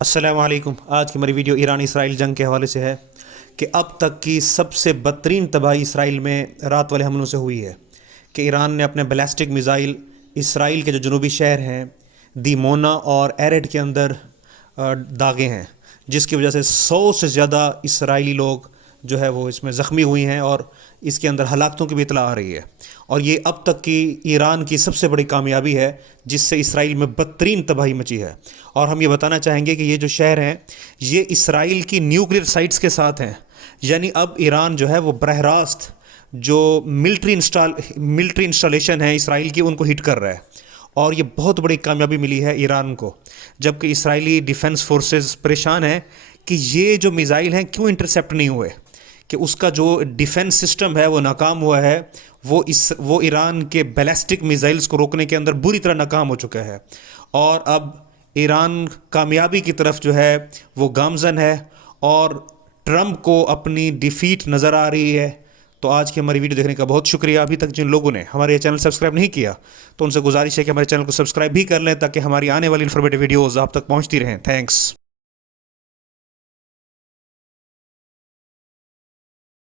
السلام علیکم۔ آج کی ہماری ویڈیو ایران اسرائیل جنگ کے حوالے سے ہے کہ اب تک کی سب سے بدترین تباہی اسرائیل میں رات والے حملوں سے ہوئی ہے کہ ایران نے اپنے بیلسٹک میزائل اسرائیل کے جو جنوبی شہر ہیں دیمونا اور ایرڈ کے اندر داغے ہیں، جس کی وجہ سے 100 سے زیادہ اسرائیلی لوگ جو ہے وہ اس میں زخمی ہوئی ہیں اور اس کے اندر ہلاکتوں کی بھی اطلاع آ رہی ہے، اور یہ اب تک کی ایران کی سب سے بڑی کامیابی ہے جس سے اسرائیل میں بدترین تباہی مچی ہے۔ اور ہم یہ بتانا چاہیں گے کہ یہ جو شہر ہیں یہ اسرائیل کی نیوکلیر سائٹس کے ساتھ ہیں، یعنی اب ایران جو ہے وہ براہ راست جو ملٹری انسٹالیشن ہے اسرائیل کی ان کو ہٹ کر رہا ہے، اور یہ بہت بڑی کامیابی ملی ہے ایران کو، جبکہ اسرائیلی ڈیفنس فورسز پریشان ہیں کہ یہ جو میزائل ہیں کیوں انٹرسیپٹ نہیں ہوئے، کہ اس کا جو ڈیفنس سسٹم ہے وہ ناکام ہوا ہے، وہ ایران کے بیلسٹک میزائلز کو روکنے کے اندر بری طرح ناکام ہو چکا ہے، اور اب ایران کامیابی کی طرف جو ہے وہ گامزن ہے اور ٹرمپ کو اپنی ڈیفیٹ نظر آ رہی ہے۔ تو آج کی ہماری ویڈیو دیکھنے کا بہت شکریہ۔ ابھی تک جن لوگوں نے ہمارے چینل سبسکرائب نہیں کیا تو ان سے گزارش ہے کہ ہمارے چینل کو سبسکرائب بھی کر لیں تاکہ ہماری آنے والی انفارمیٹیو ویڈیوز آپ تک پہنچتی رہیں۔ تھینکس۔